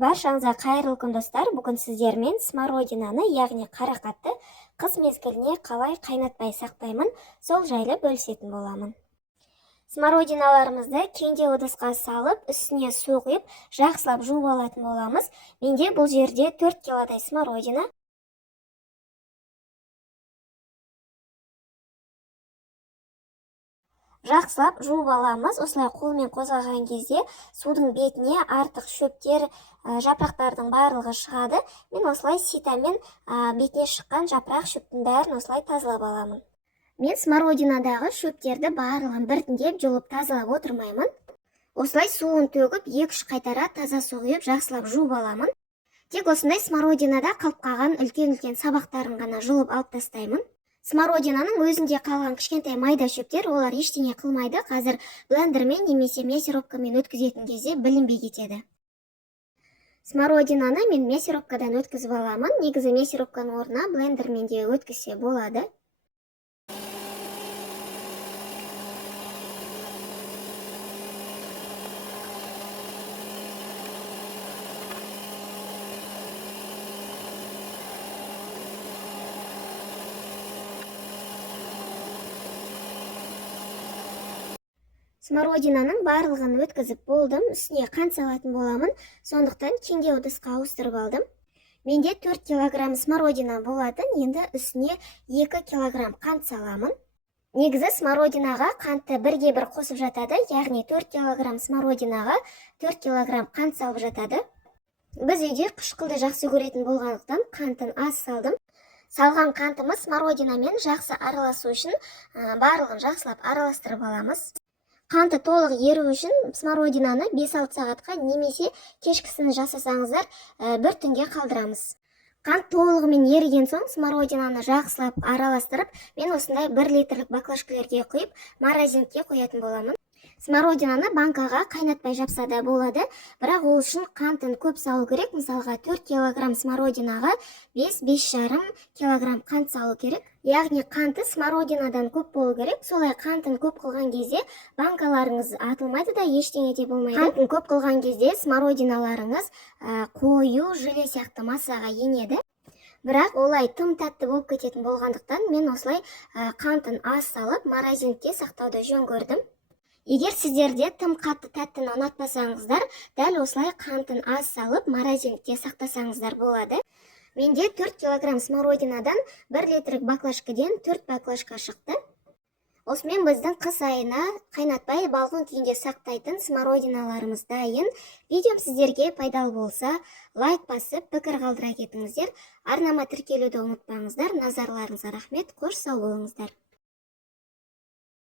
Баршаңызға қайырлы күн достар. Бүгін сіздермен смородинаны, яғни қарақатты қыс мезгіліне қалай қайнатпай сақтаймын, сол жайлы бөлісетін боламын. Смородиналарымызды кеңде ыдысқа салып, үстіне су құйып, жақсылап жуып алатын боламыз. Менде бұл жерде 4 килодай смородина. Жақсылап жуып аламыз. Осылай қолмен қозғаған кезде судың бетіне артық шөптер, жапырақтардың барлығы шығады. Мен осылай ситамен бетіне шыққан жапырақ шөптің бәрін осылай тазалап аламын. Мен смородинадағы шөптерді барлығын біртіндеп жұлып тазалап отырмаймын. Осылай суын төгіп, 2-3 қайтара таза су құйып жақсылап жуып аламын. Тек осындай смородинада қалып қалған үлкен-үлкен сабақтарын ғана жұлып алып тастаймын. Смородинаның өзінде қалған кішкентай майда шөптер, олар ештеңе қылмайды. Қазір блендермен немесе мясорубкамен өткізетін кезде білінбей кетеді. Смородинаны мен мясорубкадан өткізіп аламын. Негізі мясорубканың орнына блендермен де өткізсе болады. Смородинаның барлығын өткізіп болдым. Үстіне қант салатын боламын. Сондықтан кеңге ыдысқа ауыстырып алдым. Менде 4 килограмм смородина болатын. Енді үстіне 2 килограмм қант саламын. Негізі смородинаға қантты бірге бір қосып жатады. Яғни 4 килограмм смородинаға 4 килограмм қант салып жатады. Біз үйде қышқылды жақсы көретін болғандықтан қантын аз салдым. Салған қантымыз смородинамен жақсы араласу үшін барлығын жақсылап араластырып аламыз. Қанты толық еру үшін смородинаны 5-6 сағатқа немесе кешкісін жасасаңыздар бір түнге қалдырамыз. Қант толығымен еріген соң смородинаны жақсылап араластырып, мен осындай 1 литрлік баклажкалерге құйып, морозилкаға қоятын боламын. Смородинаны банкаға қайнатпай жапса да болады, бірақ ол үшін қантын көп салу керек. Мысалға 4 килограмм смородинаға 5-5,5 килограмм қант салу керек. Яғни қанты смородинадан көп болу керек. Солай қантын көп қылған кезде банкаларыңыз атылмайды да ештеңе де болмайды. Қантын көп қылған кезде смородиналарыңыз қою, желе сияқты массаға енеді. Бірақ олай тым тәтті болып кететін болғандықтан мен осылай қантын аз салып, морозилкаға сақтауды жөн көрдім. Егер сіздерде тым қатты тәттіні ұнатпасаңыздар, дәл осылай қантын аз салып, морозилкаға сақтасаңыздар болады. Менде 4 килограмм смородинадан 1 литрлік баклажкадан 4 баклажка шықты. Осымен біздің қыс айына қайнатпай балғын күйінде сақтайтын смородиналарымыз дайын. Видеом сіздерге пайдалы болса, лайк басып, пікір қалдыра кетіңіздер. Арнама тіркелуді ұмытпаңыздар. Назарларыңызға рахмет. Қош сау болыңыздар.